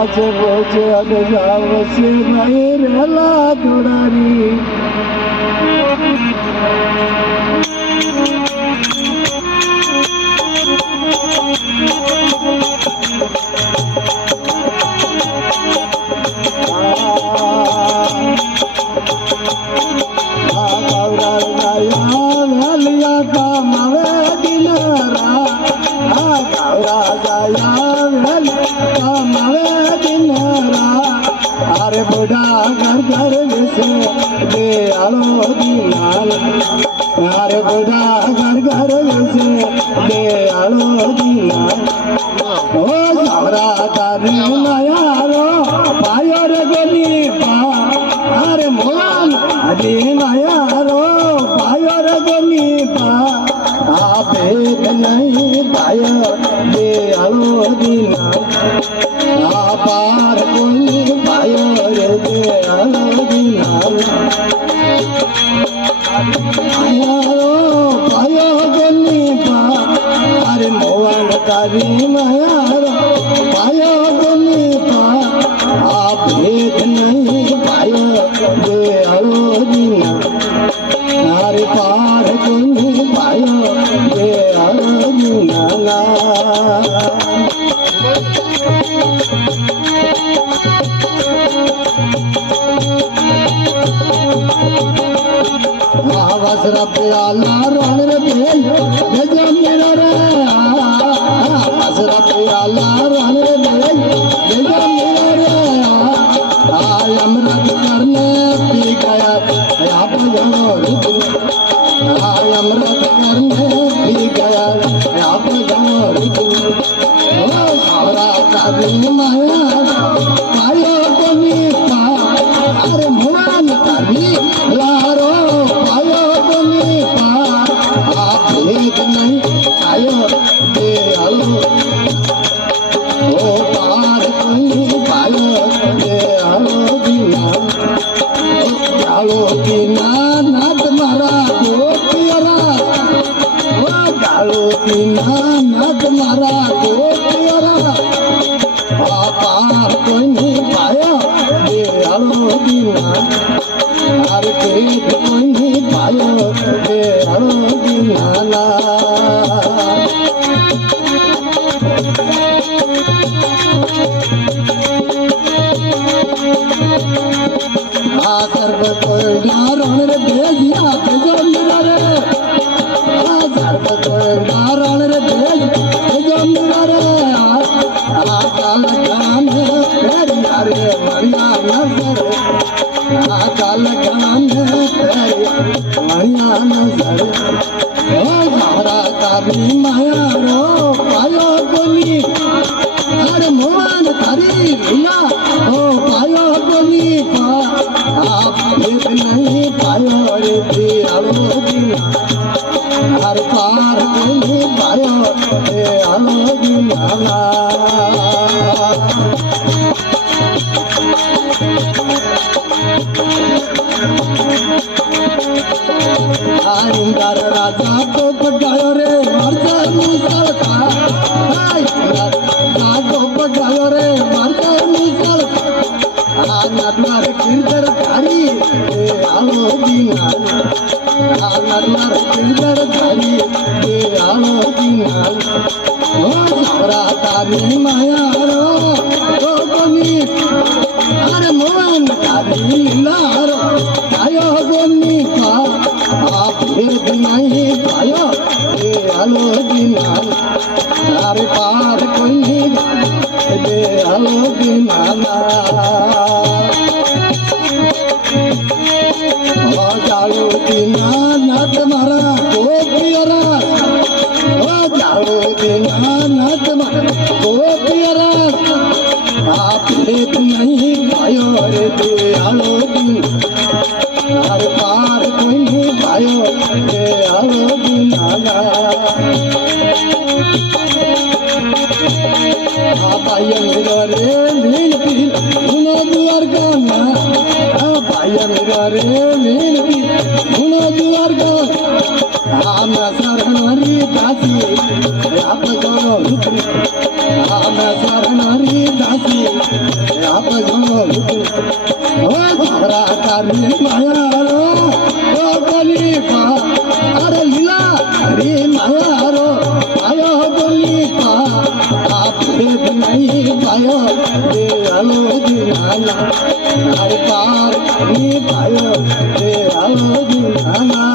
আছে বলছে আগে যাবছে মায়ের হেলা দৌড়ারি अरे बुढ़ा घर घर से दे आलो दिलाल अरे बुढ़ा घर घर से दे आलो दिलाल ओ सावरा तारी नयारो पायर गनी पा अरे मोहन अरे नयारो पायर गनी पा आपे नहीं पायर दे आलो दिलाल आपार कोई पायर दे आलो दिलाल आयारो पायो गनी पा अरे मोहन तारी नयारो पायो गनी पा आप भेद नहीं पायो दे आलो दिलाल अरे पार कोई पायो दे आलो दिलाल आवाज़ प्याला रण रे भेजो मेरा रे आवाज़ प्याला रण रे भेजो मेरा रे आय अमृत करने पी गया आप जमोर आय अमृत करने पी गया आप जमोर ओ सावरा काली माया पायो कोनी पा अरे मोहन काली लारो पायो कोनी पा आप भेद नहीं आयो दे आलो ओ पार कोनी पायो दे आलो दिलाल गालो किना नाथ मारा दो पियरा ओ गालो किना नाथ मारा दो पियरा पार कोनी पायो दे आलो दिलाल अरे भेद कोनी पायो दे आलो दिलाल सर्व रण रे भेजिया भेजो मेरा रे सर्व रण रे भेजो मेरा रे काल गान फेरिया रे मणिया नजर काल गान फेरिया मणिया नजर ओ सावरा तारी माया रो पायो कोनी अरे मोहन तारी लीला ओ पायो कोनी पा आप भेद नहीं पायो रे दे आलो दिलाल हर पार कोनी पायो दे आलो दिलाल आइंदार राजा को पगायो रे मरजा मुसल का राजा को पगायो रे मरजा मुसल नार किरदर धारी दे आलो दिलाल नार किरदर धारी दे आलो दिलाल ओ सावरा तारी माया रो ओ कोनी अरे मोहन तारी लीलार पायो कोनी पा आप भेद नहीं पायो दे आलो दिलाल अरे पार कोनी दे आलो दिलाल जालो दिना नाथ मारा को पियरा ओ जालो दिना नाथ मारा को पियरा आप भेद नहीं पायो रे दे आलो दिलाल हर पार कोई नहीं पायो दे आलो दिलाल पायन रे नील पील उनो दुआर गाना पायन रे नील पील उनो दुआर गाना आम सरहरी दासी आप दोनों मैं स्वर्णारी दासी आप झोंक ओ झगड़ा करी माया रो ओ गली पा अरे लीला रे माया रो आयो गली पा आप भेद नहीं पायो दे आलो दीनाना हर पार नहीं पायो दे आलो दीनाना